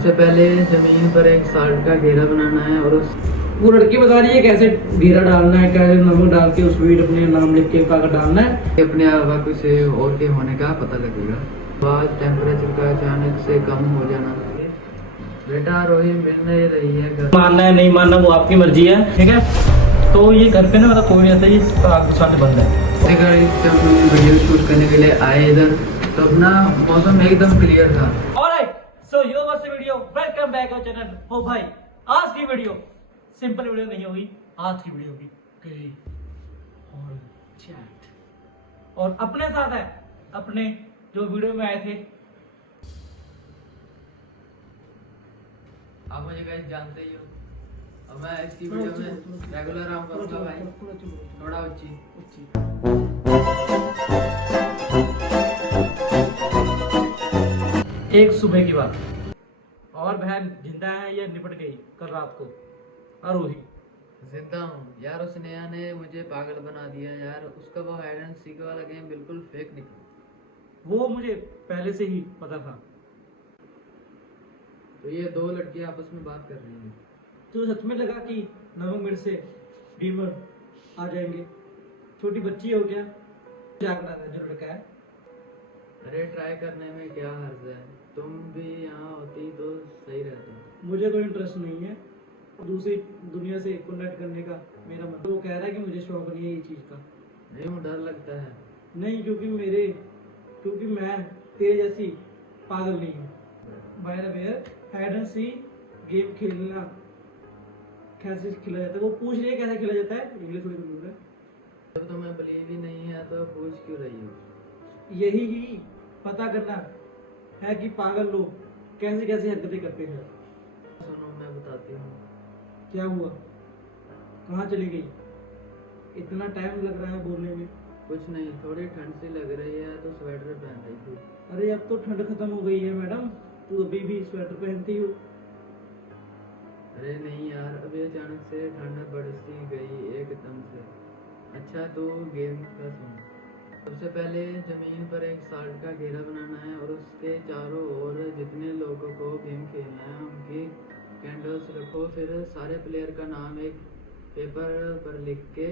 सबसे पहले जमीन पर एक साल्ट का घेरा बनाना है और वो लड़की बता रही है कैसे घेरा डालना है, कैसे नमक डाल के उस वीड अपने नाम लिख के कागज डालना है। अपने आवाज़ से और के होने का पता लगेगा। आवाज़ टेम्परेचर का अचानक से कम हो जाना। बेटा रोही मिल नहीं रही है घर। मानना है नहीं मानना वो आपकी मर्जी है, ठीक है। तो ये घर पे ना मतलब कोई नहीं आता, ये साथ बंद है। जब हम वीडियो शूट करने के लिए आए इधर तो अपना मौसम एकदम क्लियर था। Alright, so yo was the video, welcome back our channel. हो भाई, आज की वीडियो सिंपल वीडियो नहीं होगी, आज की वीडियो होगी गेम और चैट। और अपने साथ है अपने जो वीडियो में आए थे। आप मुझे गाइस जानते ही हो, अब मैं इसकी वीडियो में रेगुलर आऊंगा भाई। थोड़ा ऊंची एक सुबह की बात, और बहन जिंदा है या निपट गई कल रात को आरोही। जिंदा हूँ यार। उस नेहा ने मुझे पागल बना दिया यार। उसका वो हाइड एंड सीक वाला गेम बिल्कुल फेक निकला। वो मुझे पहले से ही पता था। तो ये दो लड़कियां आपस में बात कर रही हैं। तो सच में लगा कि नमक मिर्च से डीमर आ जाएंगे। छोटी बच्ची हो क्या, जागना है जो लड़का है। अरे ट्राई करने में क्या हर्ज है, तुम भी यहाँ होती तो सही रहता। मुझे कोई इंटरेस्ट नहीं है दूसरी दुनिया से कनेक्ट करने का। मेरा मतलब वो कह रहा है कि मुझे शौक नहीं है ये चीज़ का। नहीं डर लगता है। नहीं, क्योंकि मैं तेरे जैसी पागल नहीं हूँ। By the way, hide and see game खेलना कैसे खेला जाता है, वो पूछ रही है कैसे खेला जाता है। इंग्लिश थोड़ी कमजोर है। जब तुम्हें बिलीव ही नहीं है तो पूछ क्यों रही हो। यही ही पता करना है कि पागल लोग कैसे कैसे हरकतें करते हैं। सुनो मैं बताती हूँ। क्या हुआ, कहाँ चली गई, इतना टाइम लग रहा है बोलने में। कुछ नहीं, थोड़ी ठंड सी लग रही है तो स्वेटर पहन रही थी। अरे अब तो ठंड खत्म हो गई है मैडम, तू अभी भी स्वेटर पहनती हो। अरे नहीं यार, अभी अचानक से ठंड बढ़ सी गई एकदम से। अच्छा तो गेम का सुन। सबसे पहले जमीन पर एक साल्ट का घेरा बनाना है और उसके चारों ओर जितने लोगों को गेम खेलना है उनकी कैंडल्स रखो। फिर सारे प्लेयर का नाम एक पेपर पर लिख के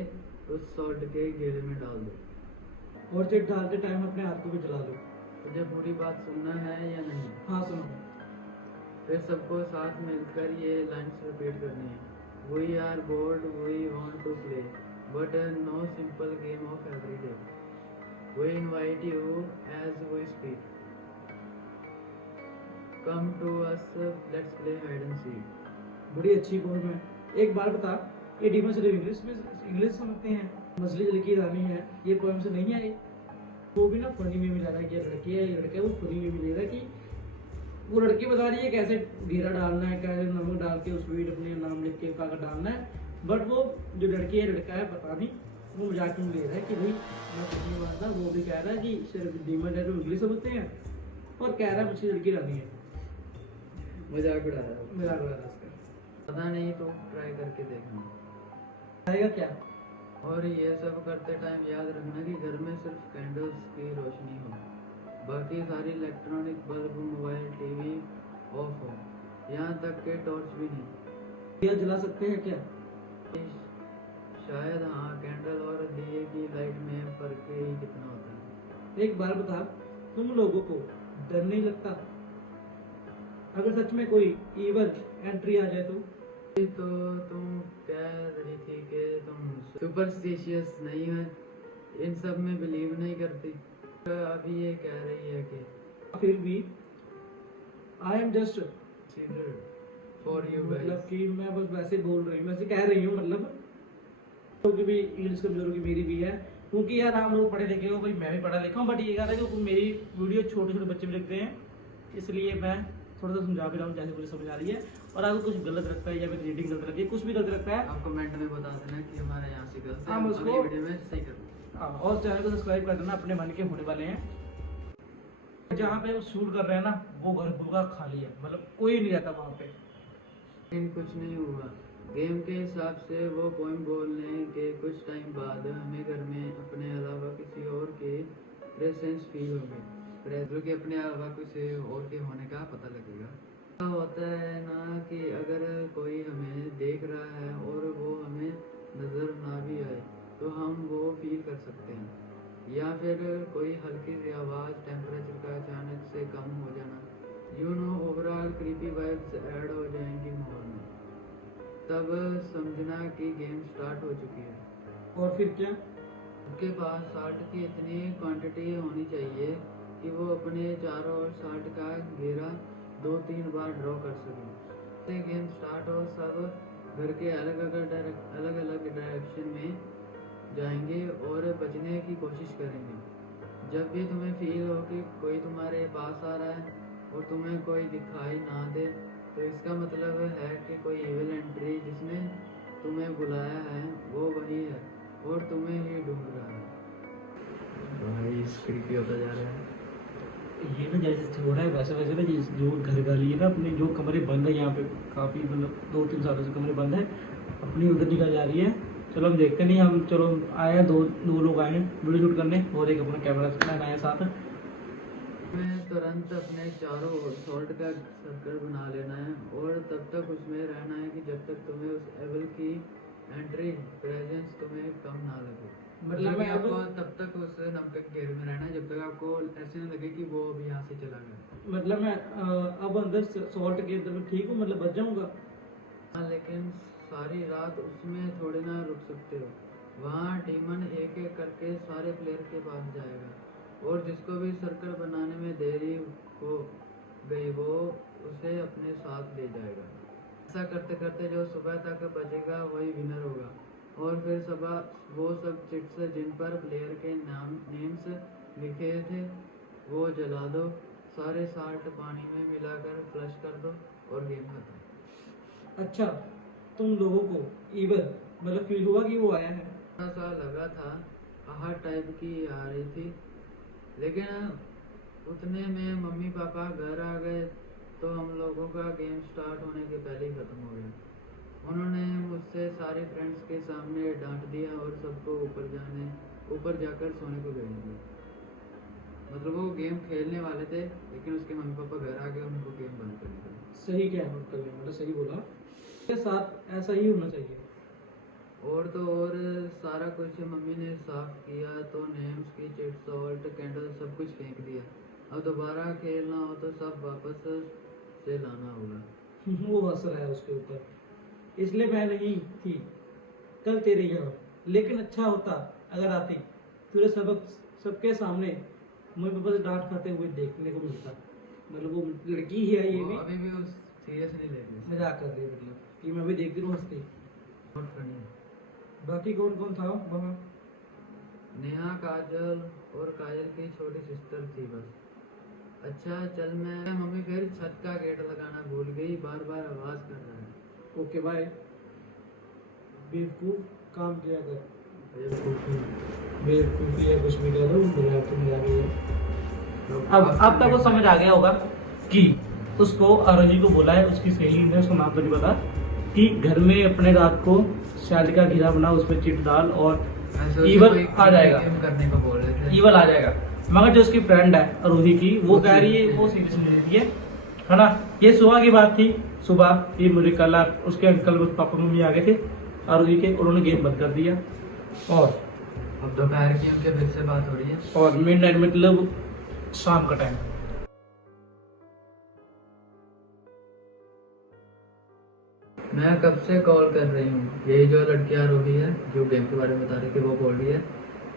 उस सॉल्ट के घेरे में डाल दो। और चिट डालते टाइम अपने हाथ को भी जला दो। तुझे पूरी बात सुनना है या नहीं? हाँ सुनो। फिर सबको साथ मिलकर ये लाइन्स रिपीट करनी है। We are bored, we want to play, but no simple game of every day. We invite you as we speak, come to us, let's play hide and seek. बड़ी अच्छी पोएम है। एक बार बता, ये demon सिर्फ English समझते हैं, मछली जल की रानी है, ये पोएम से नहीं आई। वो भी ना फनी में मिला रहा है कि ये लड़की है ये लड़का है। वो फनी में मिलेगा कि वो लड़की बता रही है कैसे घेरा डालना है, कैसे नमक डाल के उस वीड अपने नाम लिख के कागज डालना है। बट वो जो लड़की है लड़का है पता नहीं, वो मजाक में ले रहा है कि भाई मैं करने वाला था। वो भी कह रहा है कि सिर्फ डीमन है जो इंग्लिश समझते हैं, और कह रहा है मछली लड़की रानी है। मजाक उड़ा रहा है। मजाक उड़ा रहा है इसका। पता नहीं तो ट्राई करके देखना। आएगा क्या? और ये सब करते टाइम याद रखना कि घर में सिर्फ कैंडल्स की रोशनी हो, बाकी सारी electronic bulb, mobile, TV off हो, यहाँ तक के टॉर्च भी नहीं। दिया जला सकते हैं क्या? शायद हाँ, कैंडल और दिए की लाइट में फर्क ही कितना होता है। एक बार बता, तुम लोगों को डर नहीं लगता अगर सच में कोई इवल एंट्री आ जाए तो? तो तुम कह रही थी कि तुम सुपरस्टिशियस नहीं है, इन सब में बिलीव नहीं करती। अभी ये कह रही है कि फिर भी I am just for you मतलब कि मैं बस वैसे बोल रही हूँ, वैसे कह रही हूँ। मतलब क्योंकि भी इंग्लिश कमजोर की मेरी भी है, क्योंकि यार हम लोग पढ़े लिखे हो भाई, मैं भी पढ़ा लिखा हूँ। बट ये कह रहा है कि मेरी वीडियो छोटे छोटे बच्चे भी लिखते हैं, इसलिए मैं थोड़ा सा समझा भी रहा हूँ जैसे मुझे समझ आ रही है। और अगर कुछ गलत लगता है या फिर रीडिंग गलत लगती है, कुछ भी गलत लगता है, आप कमेंट में बता देना कि हमारे यहाँ से गलत है, हम उसको अगली वीडियो में सही करूँगा। और चैनल को सब्सक्राइब कर देना, अपने मन के होने वाले हैं। जहाँ पे शूट कर रहे हैं ना, वो घर पूरा खाली है, मतलब कोई नहीं रहता वहाँ पे। लेकिन कुछ नहीं हुआ। गेम के हिसाब से वो पोइम बोलने के कुछ टाइम बाद हमें घर में अपने अलावा किसी और के प्रेजेंस फील हो गई। प्रेजर के अपने अलावा किसी और के होने का पता लगेगा। ऐसा होता है ना कि अगर कोई हमें देख रहा है और वो हमें नज़र ना भी आए तो हम वो फील कर सकते हैं, या फिर कोई हल्की सी आवाज़, टेम्परेचर का अचानक से कम हो जाना, ओवरऑल क्रीपी वाइब्स ऐड हो जाएंगी माहौल में। तब समझना कि गेम स्टार्ट हो चुकी है। और फिर क्या? उसके पास साल्ट की इतनी क्वांटिटी होनी चाहिए कि वो अपने चारों ओर साल्ट का घेरा 2-3 बार ड्रॉ कर सकें। से गेम स्टार्ट हो, सब घर के अलग अलग डायरेक्शन में जाएंगे और बचने की कोशिश करेंगे। जब भी तुम्हें फील हो कि कोई तुम्हारे पास आ रहा है और तुम्हें कोई दिखाई ना दे, तो इसका मतलब है कि कोई इविल एंट्री जिसने तुम्हें बुलाया है वो वही है और तुम्हें ही ढूंढ रहा है। भाई क्रीपी होता जा रहा है। ये ना जैसे हो रहा है वैसे वैसे ना जो घर वाली है ना, अपने जो कमरे बंद है यहाँ पे, काफ़ी मतलब 2-3 सालों से कमरे बंद है, अपनी उधर निकल जा रही है। चलो हम देखते नहीं, हम चलो आए हैं, दो लोग आए हैं वीडियो शूट करने और एक अपना कैमरा मैन आया साथ। हमें तुरंत अपने चारों ओर सॉल्ट का सर्कल बना लेना है और तब तक उसमें रहना है कि जब तक तुम्हें उस एवल की एंट्री प्रेजेंस तुम्हें कम ना लगे। मतलब मैं आपको तब तक उस नमक घेरे में रहना है जब तक आपको ऐसे ना लगे कि वो अभी यहाँ से चला गया। मतलब मैं अब अंदर सॉल्ट के अंदर ठीक हूँ, मतलब बच जाऊँगा। हाँ, लेकिन सारी रात उसमें थोड़ी ना रुक सकते हो। वहाँ डीमन एक एक करके सारे प्लेयर के पास जाएगा और जिसको भी सर्कल बनाने में देरी हो गई वो उसे अपने साथ ले जाएगा। ऐसा करते करते जो सुबह तक बचेगा वही विनर होगा। और फिर सुबह वो सब चिट्स जिन पर प्लेयर के नेम्स लिखे थे वो जला दो, सारे साल्ट पानी में मिलाकर फ्लश कर दो और गेम खत्म। अच्छा, तुम लोगों को इवन मतलब फील हुआ कि वो आया है? थोड़ा सा लगा था, आहट टाइप की आ रही थी, लेकिन उतने में मम्मी पापा घर आ गए तो हम लोगों का गेम स्टार्ट होने के पहले ही ख़त्म हो गया। उन्होंने मुझसे सारे फ्रेंड्स के सामने डांट दिया और सबको ऊपर जाकर सोने को भेज दिया। मतलब वो गेम खेलने वाले थे लेकिन उसके मम्मी पापा घर आ गए, उनको गेम बंद कर दिया। सही क्या नोट कर लिया, मतलब सही बोला, के साथ ऐसा ही होना चाहिए। और तो और सारा कुछ मम्मी ने साफ किया तो नेम्स की चिट, सॉल्ट, कैंडल सब कुछ फेंक दिया। अब दोबारा खेलना हो तो सब वापस से लाना होगा। वो हंस रहा है उसके ऊपर, इसलिए मैं नहीं थी कल तेरे यहाँ, लेकिन अच्छा होता अगर आती, तुझे सबके सामने मम्मी पापा से डांट खाते हुए देखने को मिलता। मतलब वो लड़की ही है ये भी, अभी भी उस सीरियस नहीं ले रही, मजाक कर रही है, मतलब कि मैं भी देखती रहूँ हंसती। बहुत फनी है। बाकी कौन कौन था वहाँ? नेहा, काजल और काजल की छोटी सिस्टर थी बस। अच्छा चल, मैं मम्मी फिर छत का गेट लगाना भूल गई, बार बार आवाज कर रहा है। ओके बाय, बेवकूफ काम किया कर। बेवकूफी है, कुछ भी कह दो, मेरा तो मजा गई है। अब तक वो समझ आ गया होगा कि उसको आरोही को बोला है, उसकी सहेली ने, उसको नाम तो नहीं पता, कि घर में अपने रात को शादी का घेरा बना, उस पर चिट डाल और ईवल आ जाएगा, करने को बोल रहे थे। ईवल आ जाएगा। मगर जो उसकी फ्रेंड है आरोही की, वो कह रही है, वो सीरियस नहीं लेती है ना। ये सुबह की बात थी, सुबह ये मुझे कल उसके अंकल पापा मम्मी आ गए थे आरोही के, उन्होंने गेम बंद कर दिया। और अब दोपहर की उनके फिर से बात हो रही है और मिडनाइट मतलब शाम का टाइम। मैं कब से कॉल कर रही हूँ, यही जो लड़की आरोही है जो गेम के बारे में बता रही थी वो बोल रही है,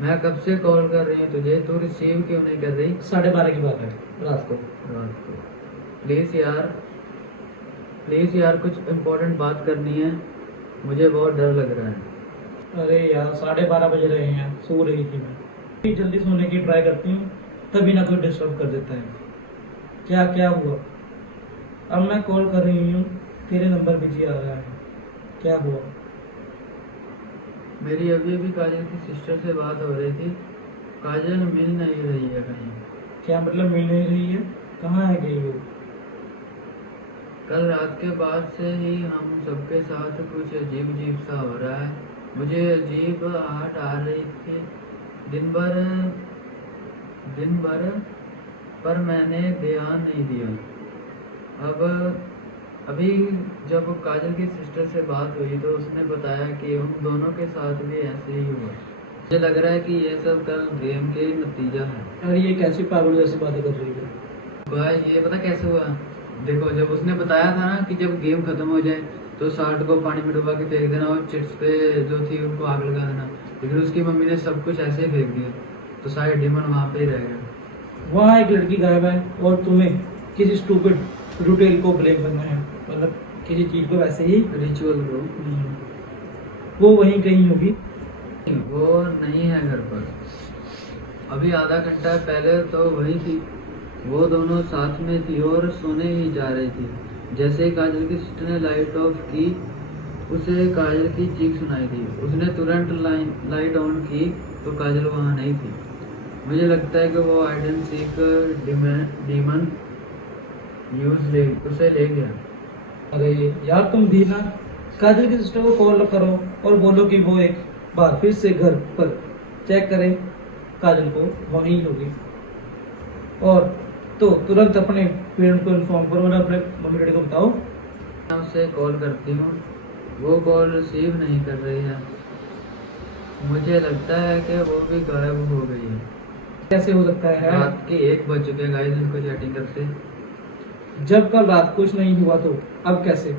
मैं कब से कॉल कर रही हूँ तुझे, तू रिसीव क्यों नहीं कर रही। 12:30 की बात है रात को। प्लीज़ यार कुछ इम्पोर्टेंट बात करनी है, मुझे बहुत डर लग रहा है। अरे यार 12:30 बज रहे हैं, सो रही थी मैं, जल्दी सोने की ट्राई करती हूँ तभी ना कोई डिस्टर्ब कर देता है। क्या क्या हुआ? अब मैं कॉल कर रही हूँ, तेरे नंबर बिजी आ रहा है, क्या हुआ? मेरी अभी अभी काजल की सिस्टर से बात हो रही थी, काजल मिल नहीं रही है कहीं। क्या मतलब मिल नहीं रही है? कहाँ है गई वो? कल रात के बाद से ही हम सबके साथ कुछ अजीब अजीब सा हो रहा है, मुझे अजीब आहट आ रही थी दिन भर पर मैंने ध्यान नहीं दिया। अब अभी जब काजल की सिस्टर से बात हुई तो उसने बताया कि उन दोनों के साथ भी ऐसे ही हुआ। मुझे लग रहा है कि ये सब कल गेम के नतीजा है। और ये कैसी पागल जैसी बातें कर रही है? भाई ये पता कैसे हुआ? देखो, जब उसने बताया था ना कि जब गेम खत्म हो जाए तो साल्ट को पानी में डुबा के फेंक देना और चिट्स पे जो थी उनको आग लगा देना, लेकिन उसकी मम्मी ने सब कुछ ऐसे ही फेंक दिया तो सारे डिमन वहाँ पे ही रह गए। वहाँ एक लड़की गायब है और तुम्हें किसी स्टूपिड रूटेल को ब्लेम करना है, मतलब किसी चीज को वैसे ही। Ritual bro. वो वहीं कहीं होगी। वो नहीं है घर पर। अभी आधा घंटा पहले तो वही थी, वो दोनों साथ में थी और सोने ही जा रही थी। जैसे ही काजल की सिस्टर ने लाइट ऑफ की उसे काजल की चीख सुनाई दी। उसने तुरंत लाइट ऑन की तो काजल वहाँ नहीं थी। मुझे लगता है कि वो हाइड एंड सीक डीमन उसे ले गया। अरे यार तुम भी ना काजल की सिस्टर को कॉल करो और बोलो कि वो एक बार फिर से घर पर चेक करें, काजल को वहीं होगी। और तो तुरंत अपने पेरेंट्स को इन्फॉर्म करो, मतलब अपने मम्मी डैडी को बताओ। मैं उसे कॉल करती हूँ, वो कॉल रिसीव नहीं कर रही है। मुझे लगता है कि वो भी गायब हो गई है। कैसे हो सकता है? रात के 1 बज चुके हैं गाइस इनको चैटिंग करते। जब कल रात कुछ नहीं हुआ तो अब कैसे?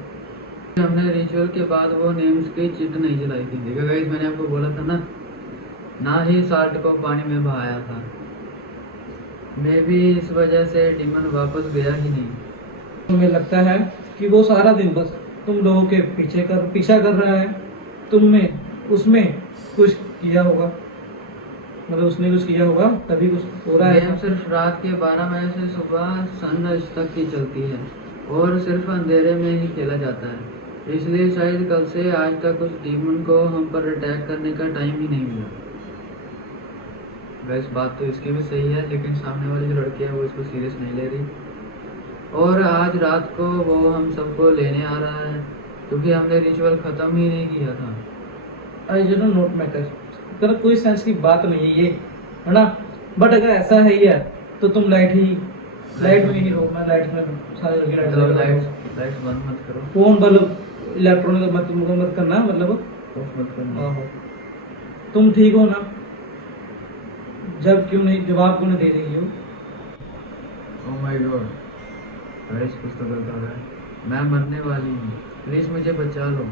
हमने रिचुअल के बाद वो नेम्स की चिट नहीं जलाई थी। देखा गाइस, मैंने आपको बोला था ना ही साल्ट को पानी में बहाया था। मैं भी इस वजह से डिमन वापस गया ही नहीं। तुम्हें लगता है कि वो सारा दिन बस तुम लोगों के पीछा कर रहा है? तुमने उसमें कुछ किया होगा, मतलब उसने कुछ किया होगा तभी कुछ हो रहा गेम है। सिर्फ रात के 12 बजे से सुबह सन तक ही चलती है और सिर्फ अंधेरे में ही खेला जाता है। इसलिए शायद कल से आज तक उस डीमन को हम पर अटैक करने का टाइम ही नहीं मिला। वैसे बात तो इसकी भी सही है, लेकिन सामने वाली जो लड़की है वो इसको सीरियस नहीं ले रही। और आज रात को वो हम सबको लेने आ रहा है क्योंकि हमने रिचुअल खत्म ही नहीं किया था। आई डू नॉट मैटर, अगर कोई सेंस की बात नहीं है ये, है ना? बट अगर ऐसा है ही है तो तुम लाइट में ही रहो। मैं लाइट में सारे लगे लाइट्स बंद मत करो, फोन बल्ब इलेक्ट्रॉनिक मत करना, मतलब ऑफ मत करना। आहो। तुम ठीक हो ना? जब क्यों नहीं जवाब क्यों नहीं दे रही हो? ओह माय गॉड गाइस, कुछ तो गलत हो रहा है। मैं मरने वाली हूँ, प्लीज मुझे बचा लो,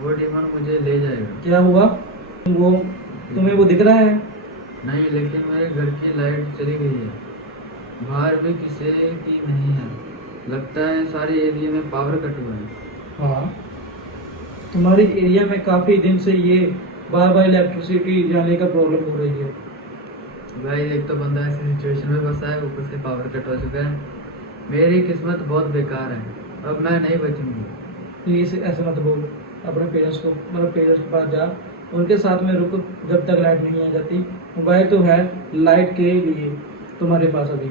वो डीमन मुझे ले जाएगा। क्या हुआ? वो तुम्हें वो दिख रहा है? नहीं, लेकिन मेरे घर की लाइट चली गई है, बाहर भी किसी की नहीं है। लगता है सारे एरिया में पावर कट हुआ है। हाँ, तुम्हारी एरिया में काफी दिन से ये बार बार इलेक्ट्रिसिटी जाने का प्रॉब्लम हो रही है। भाई एक तो बंदा ऐसी सिचुएशन में फंसा है, ऊपर से पावर कट हो चुका है। मेरी किस्मत बहुत बेकार है, अब मैं नहीं बचूंगी। प्लीज ऐसे मत बोल, अपने पेरेंट्स को, मतलब पेरेंट्स के पास जा, उनके साथ में रुक जब तक लाइट नहीं आ जाती। मोबाइल तो है लाइट के लिए तुम्हारे पास अभी।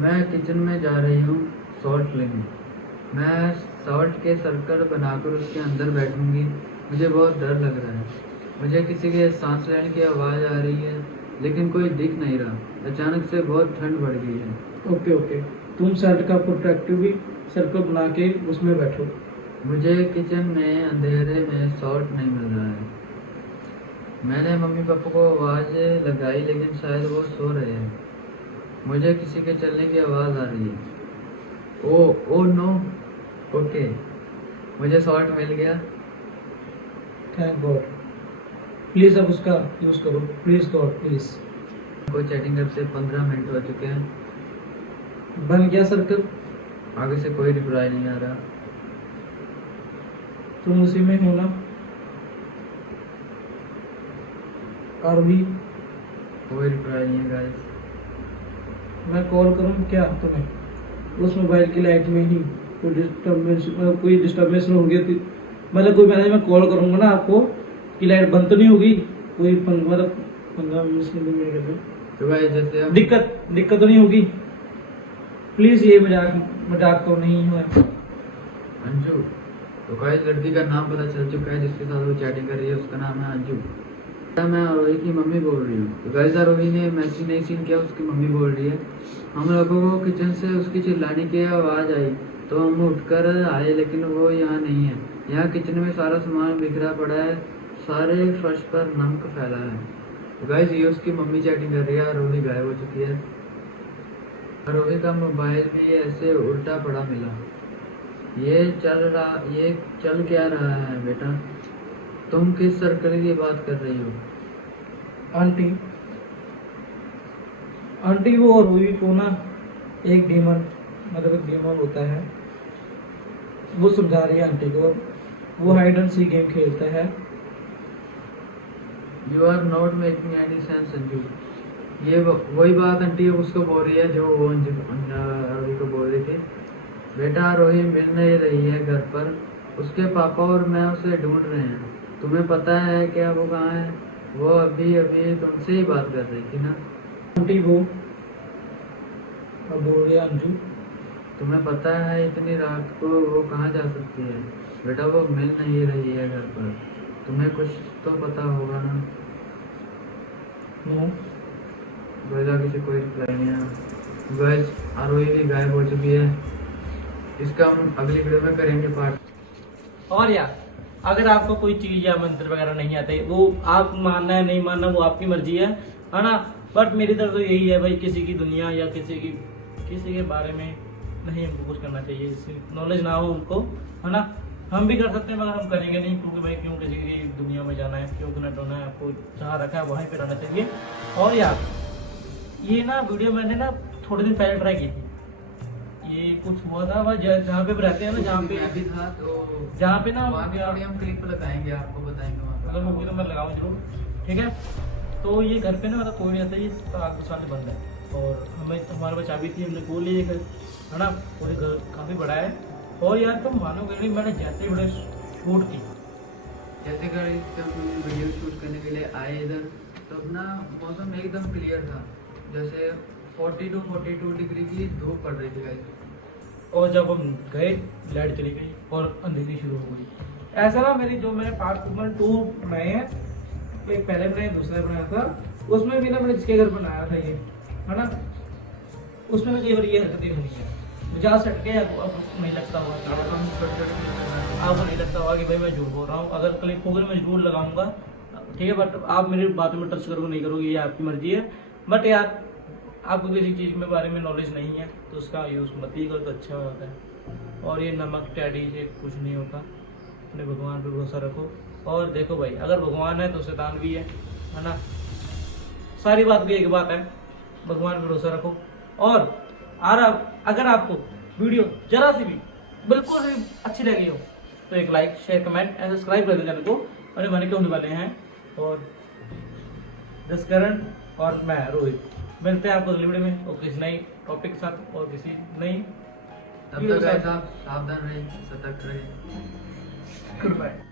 मैं किचन में जा रही हूँ सॉल्ट लेने। मैं सॉल्ट के सर्कल बनाकर उसके अंदर बैठूंगी। मुझे बहुत डर लग रहा है। मुझे किसी के सांस लेने की आवाज़ आ रही है लेकिन कोई दिख नहीं रहा। अचानक से बहुत ठंड बढ़ गई है। ओके, तुम शर्ट का प्रोटेक्टिव भी सर्कल बना के उसमें बैठो। मुझे किचन में अंधेरे में सॉल्ट नहीं मिल रहा है। मैंने मम्मी पापा को आवाज़ लगाई लेकिन शायद वो सो रहे हैं। मुझे किसी के चलने की आवाज़ आ रही है। Oh no. ओके, मुझे सॉल्ट मिल गया। Thank God. प्लीज अब उसका यूज करो, प्लीज गॉड प्लीज। कोई चैटिंग करते 15 मिनट हो चुके हैं। बन गया सर्कल? आगे से कोई रिप्लाई नहीं आ रहा। तुम उसी में हो ना? और भी कोई रिप्लाई नहीं है गाइस। मैं कॉल करूँ क्या तुम्हें? उस मोबाइल की लाइट में ही कोई डिस्टर्बेंस होगी, मतलब कोई मैं कॉल करूँगा ना आपको कि लाइट बंद तो नहीं होगी? कोई मतलब 15 मिनट तो गाइस जैसे अब दिक्कत तो नहीं होगी? प्लीज ये मजाक तो नहीं है। अंजू। तो गाइस लड़की का नाम पता चल चुका है जिसके साथ वो चैटिंग कर रही है, उसका नाम है अंजू। मैं आरोही की मम्मी बोल रही हूँ। तो गाइस आरोही ने मैसेज नहीं सीन किया, उसकी मम्मी बोल रही है। हम लोगों को किचन से उसकी चिल्लाने की आवाज़ आई तो हम उठकर आए, लेकिन वो यहाँ नहीं है। यहाँ किचन में सारा सामान बिखरा पड़ा है, सारे फर्श पर नमक फैला है। तो गाइस ये उसकी मम्मी चैटिंग कर रही है, आरोही गायब हो चुकी है। आरोही का मोबाइल भी ऐसे उल्टा पड़ा मिला। ये चल क्या रहा है बेटा? तुम किस सर्कल की बात कर रही हो? आंटी आंटी वो रूही को ना एक डीमन, मतलब एक डीमन होता है, वो समझा रही है आंटी को। वो हाइड एंड सी गेम खेलता है। You are not making any sense Sanju. ये वही बात आंटी उसको बोल रही है जो वो आरोही को बोल रही थी। बेटा आरोही मिल नहीं रही है घर पर, उसके पापा और मैं उसे ढूंढ रहे हैं। तुम्हें पता है क्या वो कहाँ है? वो अभी अभी तुमसे ही बात कर रही थी ना। आंटी वो अब बोल रही है अंजू, तुम्हें पता है इतनी रात को वो कहाँ जा सकती है? बेटा वो मिल नहीं रही है घर पर, तुम्हें कुछ तो पता होगा ना। नो बोला किसी कोई रिप्लाई नहीं आया। बस आरोही भी गायब हो चुकी है। इसका हम अगली वीडियो में करेंगे पार्ट। और यार अगर आपको कोई चीज या मंत्र वगैरह नहीं आते, वो आप मानना है नहीं मानना वो आपकी मर्जी है ना। बट मेरी तरफ तो यही है भाई, किसी की दुनिया या किसी के बारे में नहीं हमको कुछ करना चाहिए, जिससे नॉलेज ना हो उनको, है ना। हम भी कर सकते हैं मगर हम करेंगे नहीं, क्योंकि भाई क्यों किसी की दुनिया में जाना है, क्यों कनेक्ट होना है, आपको जहाँ रखा है वहीं पे रहना चाहिए। और यार ये ना वीडियो मैंने ना थोड़े दिन पहले ट्राई की थी। ये कुछ हुआ था वह जहाँ पे रहते हैं ना, जहाँ पे मैं भी था, तो जहाँ पे ना वहाँ की थोड़ी हम क्लिप लगाएंगे, आपको बताएंगे वहाँ पे। अगर मुझे नंबर लगाओ जरूर, ठीक है। तो ये घर पे ना मतलब कोई नहीं आता, ये आग सामने बंद है। और हमारे पास चाबी थी, हमने खोल ली घर, है ना। पूरे घर काफ़ी बड़ा है। और यार तुम मानोगे नहीं, मैंने जैसे वीडियो शूट की, जैसे कि जब हम वीडियो शूट करने के लिए आए इधर, तो अपना मौसम एकदम क्लियर था, जैसे 40 to 42 डिग्री की धूप पड़ रही थी गाइस। और जब हम गए लाइट चली गई और अंधेरी शुरू हो गई। ऐसा ना मेरी जो मैंने पार्ट 1 और 2 बनाए हैं, एक पहले बनाया दूसरा बनाया था, उसमें भी ना मैंने जिसके घर बनाया था ये, है ना, उसमें कई बार ये हरकतें हुई है। जा सट के आपको नहीं लगता होगा, आपको नहीं लगता होगा कि भाई मैं झूठ बोल रहा हूँ। अगर क्लिप होगी मैं जरूर लगाऊंगा, ठीक है। बट आप मेरी बातों में टच करोगे नहीं करोगे ये आपकी मर्जी है। बट यार आपको किसी चीज़ में बारे में नॉलेज नहीं है तो उसका यूज़ मत ही करो तो अच्छा होता है। और ये नमक टैडी से कुछ नहीं होता, अपने भगवान पे भरोसा रखो। और देखो भाई अगर भगवान है तो शैतान भी है ना। सारी बात की एक बात है, भगवान पे भरोसा रखो। और अगर आपको वीडियो जरा सी भी बिल्कुल भी अच्छी लगी हो तो एक like share comment and subscribe कर दो चैनल को। और हमारे क्या होने वाले हैं, और जसकरण और मैं रोहित मिलते हैं आपको अगली वीडियो में और किसी नई टॉपिक के साथ और किसी नई तब तक ऐसा सावधान रहे, सतर्क रहे। Good bye.